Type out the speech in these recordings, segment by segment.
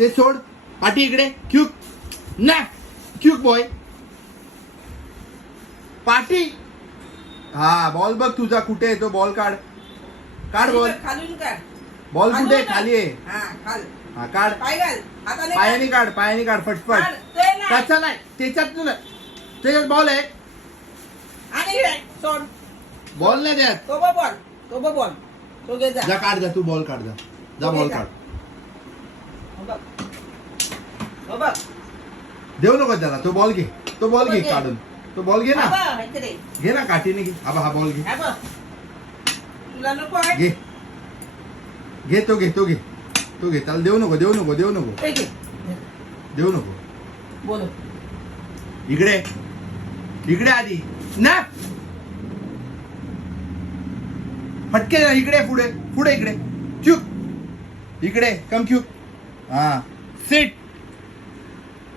ते सोड. पाठी इकडे. क्यूक ना. Quick boy. पाठी. हा बॉल बघ तुझा कुठे आहे तो. बॉल काढ. काढ बॉल. खालून काढ. बॉल कुठे आहे? खाली आहे. हा काढ. पाय घाल. हाताने पायाने काढ. पायाने काढ फटफट. त्याचा नाही त्याच्यात तुला त्याच्यात बॉल आहे. आणि इकडे सोड. बॉल नाही द्यात. तो बॉल. तो बॉल. तो घे जा. जा काढ जा तू बॉल काढ जा. जा बॉल काढ. हो बघ. देऊ नको त्याला. तो बॉल घे. तो बॉल घे काढून. तो बॉल घे ना. इकडे घे ना काठीने घे. हा बॉल घे. तुला नको आहे. घे घे तो घे. तो घे. तो घे. त्याला देऊ नको. देऊ नको. देऊ नको. ते घे. देऊ नको. बोलो. इकडे. इकडे आधी ना. फटके ना इकडे. पुढे पुढे इकडे. चूक इकडे. कम क्यूक. हा सिट.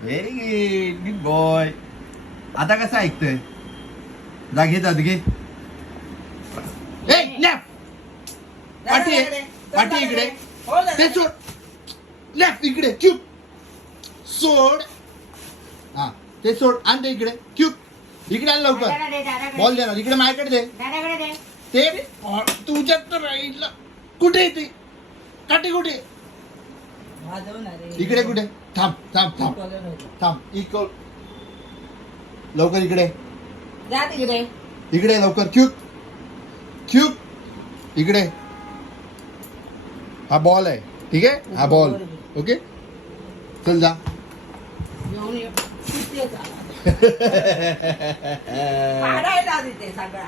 Very good boy. आता कसं ऐकतोय. जा घे. जात घे. पाठी आहे. पाठी इकडे. ते सोड. लेफ्ट इकडे. क्यूक सोड. हा ते सोड. आण ते इकडे. क्यूक इकडे आण लवकर. बॉल दे ना. इकडे माझ्याकडे दे. ते तुझ्यात तर राहिलं. कुठे ते काठी कुठे. इकडे कुठे. थांब थांब थांब थांब. इकडे लवकर. इकडे इकडे लवकर. क्यूक क्यूक इकडे. हा बॉल आहे. ठीक आहे. हा बॉल. ओके चल जा. काढायला सगळा